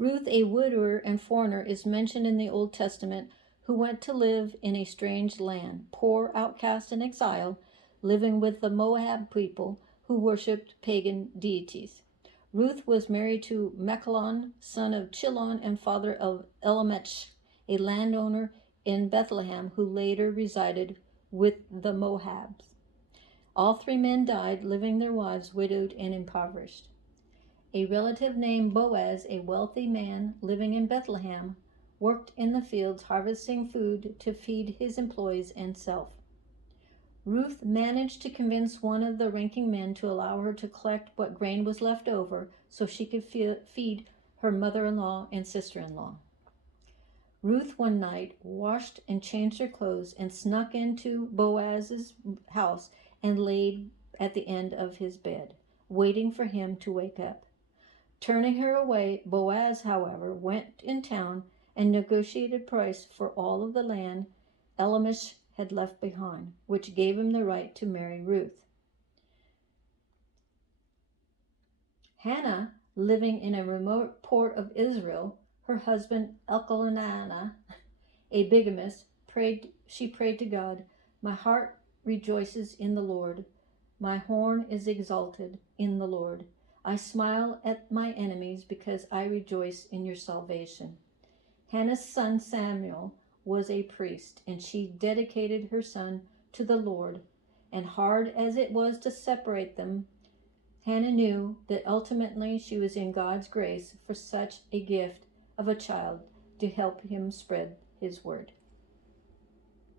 Ruth, a widower and foreigner, is mentioned in the Old Testament, who went to live in a strange land, poor, outcast, and exile, living with the Moab people who worshipped pagan deities. Ruth was married to Machlon, son of Chilon and father of Elimelech, a landowner in Bethlehem who later resided with the Moabs. All three men died, leaving their wives widowed and impoverished. A relative named Boaz, a wealthy man living in Bethlehem, worked in the fields harvesting food to feed his employees and self. Ruth managed to convince one of the ranking men to allow her to collect what grain was left over so she could feed her mother-in-law and sister-in-law. Ruth one night washed and changed her clothes and snuck into Boaz's house and laid at the end of his bed, waiting for him to wake up. Turning her away, Boaz, however, went in town and negotiated a price for all of the land Elimelech had left behind, which gave him the right to marry Ruth. Hannah, living in a remote part of Israel, her husband Elkanah, a bigamist, prayed to God, "My heart rejoices in the Lord. My horn is exalted in the Lord. I smile at my enemies because I rejoice in your salvation." Hannah's son Samuel was a priest, and she dedicated her son to the Lord. And hard as it was to separate them, Hannah knew that ultimately she was in God's grace for such a gift of a child to help him spread his word.